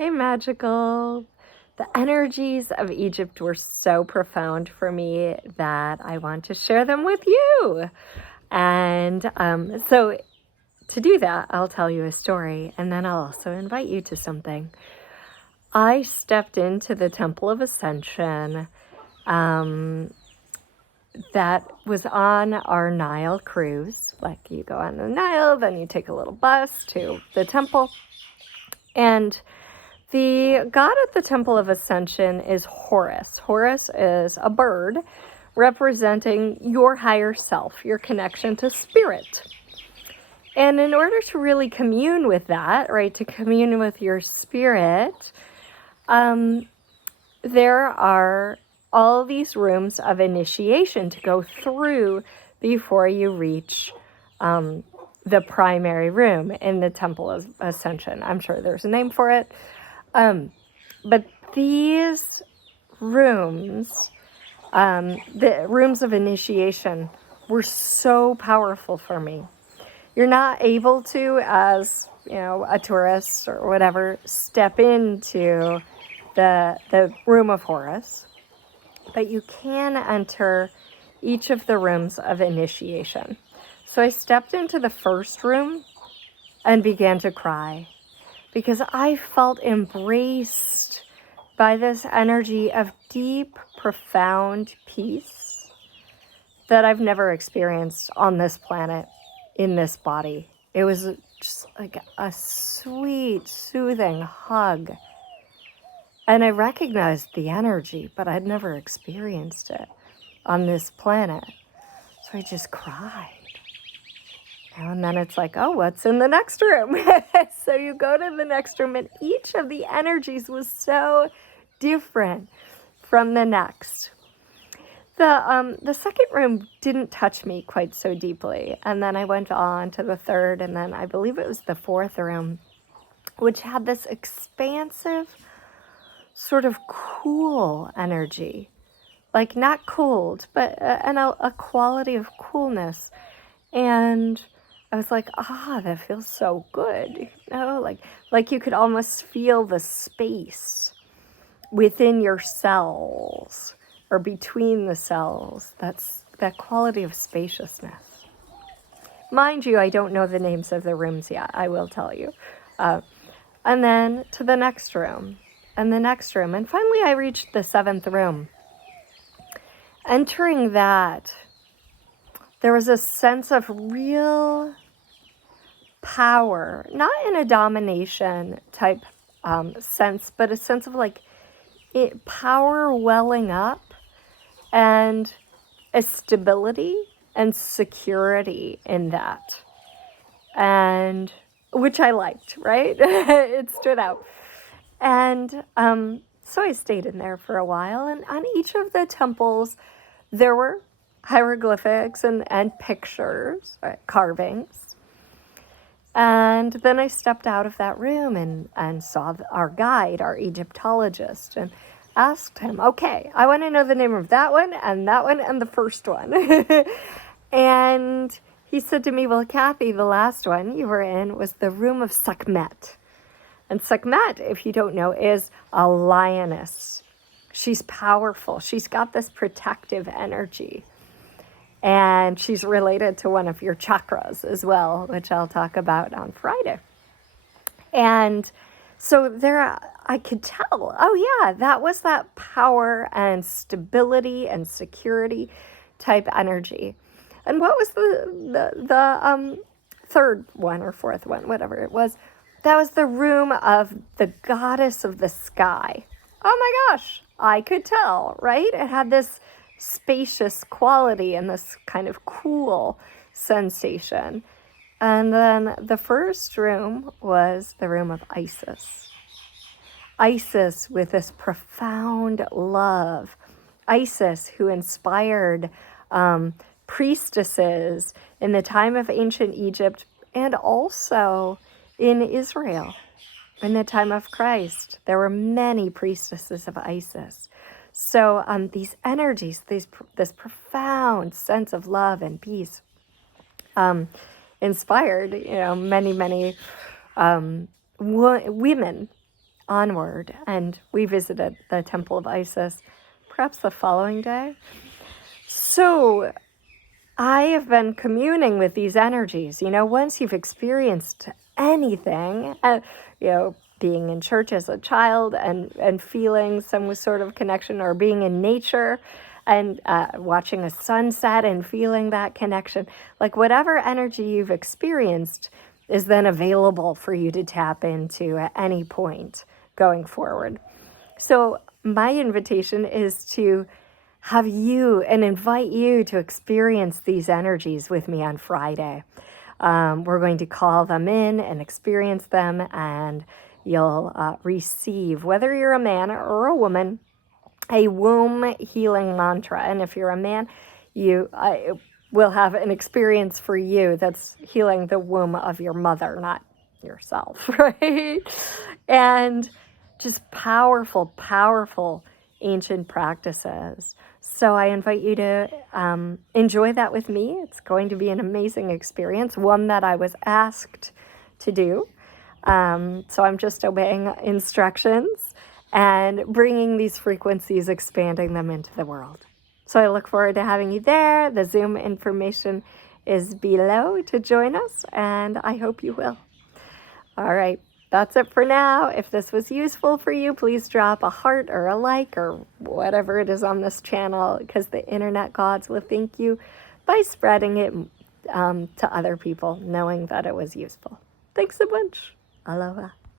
Hey, Magical. The energies of Egypt were so profound for me that I want to share them with you. And so to do that, I'll tell you a story, and then I'll also invite you to something. I stepped into the Temple of Ascension that was on our Nile cruise. Like, you go on the Nile, then you take a little bus to the temple. And the god at the Temple of Ascension is Horus. Horus is a bird representing your higher self, your connection to spirit. And in order to really commune with that, right, to commune with your spirit, there are all these rooms of initiation to go through before you reach the primary room in the Temple of Ascension. I'm sure there's a name for it. But these rooms, the rooms of initiation, were so powerful for me. You're not able to, as a tourist or whatever, step into the room of Horus, but you can enter each of the rooms of initiation. So I stepped into the first room and began to cry because I felt embraced by this energy of deep, profound peace that I've never experienced on this planet, in this body. It was just like a sweet, soothing hug. And I recognized the energy, but I'd never experienced it on this planet. So I just cried. And then it's like, oh, what's in the next room? So you go to the next room, and each of the energies was so different from the next. The second room didn't touch me quite so deeply. And then I went on to the third, and then I believe it was the fourth room, which had this expansive, sort of cool energy. Like, not cooled, but a quality of coolness. And I was like, that feels so good. Like you could almost feel the space within your cells or between the cells. That's that quality of spaciousness. Mind you, I don't know the names of the rooms yet. I will tell you. And then to the next room and the next room. And finally I reached the seventh room. Entering that, there was a sense of real power, not in a domination type sense, but a sense of power welling up and a stability and security in that. And which I liked, right? It stood out. And so I stayed in there for a while, and on each of the temples, there were hieroglyphics and pictures, carvings. And then I stepped out of that room and saw our guide, our Egyptologist, and asked him, okay, I want to know the name of that one and the first one. And he said to me, well, Kathy, the last one you were in was the room of Sekhmet. And Sekhmet, if you don't know, is a lioness. She's powerful. She's got this protective energy. And she's related to one of your chakras as well, which I'll talk about on Friday. And so there, I could tell, oh yeah, that was that power and stability and security type energy. And what was the third one or fourth one, whatever it was? That was the room of the goddess of the sky. Oh my gosh, I could tell, right? It had this spacious quality and this kind of cool sensation. And then the first room was the room of Isis. Isis with this profound love. Isis who inspired priestesses in the time of ancient Egypt and also in Israel. In the time of Christ, there were many priestesses of Isis. So these energies, this profound sense of love and peace inspired, many women onward. And we visited the Temple of Isis perhaps the following day. So I have been communing with these energies. Once you've experienced anything, being in church as a child and feeling some sort of connection, or being in nature and watching a sunset and feeling that connection, like whatever energy you've experienced is then available for you to tap into at any point going forward. So my invitation is to have you and invite you to experience these energies with me on Friday. We're going to call them in and experience them, and you'll receive, whether you're a man or a woman, a womb healing mantra. And if you're a man, you will have an experience for you that's healing the womb of your mother, not yourself, right? And just powerful, powerful ancient practices. So I invite you to enjoy that with me. It's going to be an amazing experience, one that I was asked to do. So I'm just obeying instructions and bringing these frequencies, expanding them into the world. So I look forward to having you there. The Zoom information is below to join us, and I hope you will. All right. That's it for now. If this was useful for you, please drop a heart or a like or whatever it is on this channel, because the internet gods will thank you by spreading it to other people, knowing that it was useful. Thanks a bunch. Aloha.